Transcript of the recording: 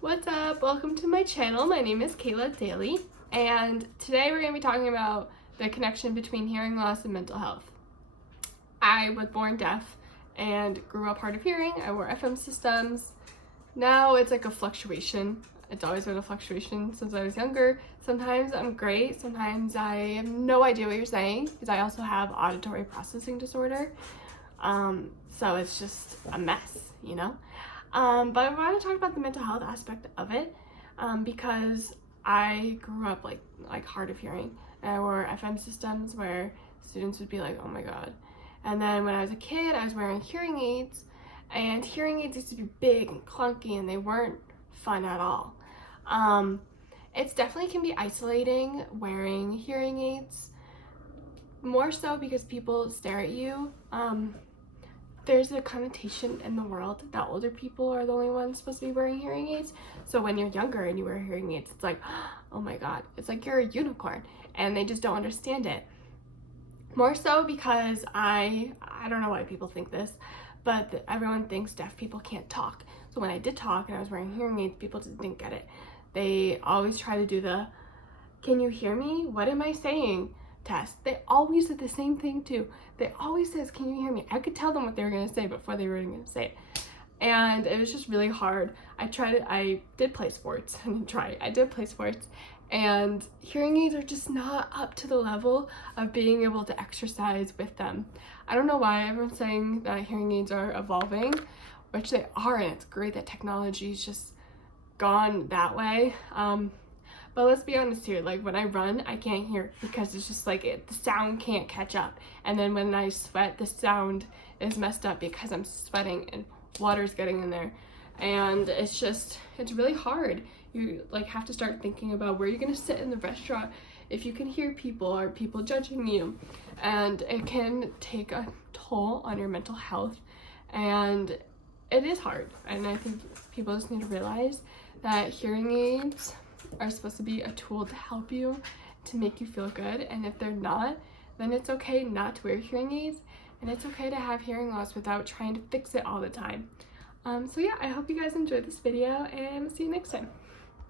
What's up? Welcome to my channel. My name is Caela Daly, and today we're going to be talking about the connection between hearing loss and mental health. I was born deaf and grew up hard of hearing. I wore FM systems. Now it's like a fluctuation. It's always been a fluctuation since I was younger. Sometimes I'm great, sometimes I have no idea what you're saying because I also have auditory processing disorder. So it's just a mess, you know? But I want to talk about the mental health aspect of it because I grew up like hard of hearing, and I wore FM systems where students would be like, oh my god. And then when I was a kid, I was wearing hearing aids, and hearing aids used to be big and clunky and they weren't fun at all. It's definitely can be isolating wearing hearing aids, more so because people stare at you. There's a connotation in the world that older people are the only ones supposed to be wearing hearing aids. So when you're younger and you wear hearing aids, it's like, oh my god, it's like you're a unicorn, and they just don't understand it. More so because I don't know why people think this, but everyone thinks deaf people can't talk. So when I did talk and I was wearing hearing aids, people just didn't get it. They always try to do the, can you hear me? What am I saying? Test. They always did the same thing too. They always says, can you hear me? I could tell them what they were going to say before they were going to say it. And it was just really hard. I did play sports. I did play sports, and hearing aids are just not up to the level of being able to exercise with them. I don't know why everyone's saying that hearing aids are evolving, which they are, and it's great that technology's just gone that way. But let's be honest here, like when I run, I can't hear because it's just like the sound can't catch up. And then when I sweat, the sound is messed up because I'm sweating and water's getting in there. And it's really hard. You like have to start thinking about where you're gonna sit in the restaurant, if you can hear people, are people judging you? And it can take a toll on your mental health. And it is hard. And I think people just need to realize that hearing aids are supposed to be a tool to help you, to make you feel good, and if they're not, then it's okay not to wear hearing aids, and it's okay to have hearing loss without trying to fix it all the time. So yeah, I hope you guys enjoyed this video, and see you next time.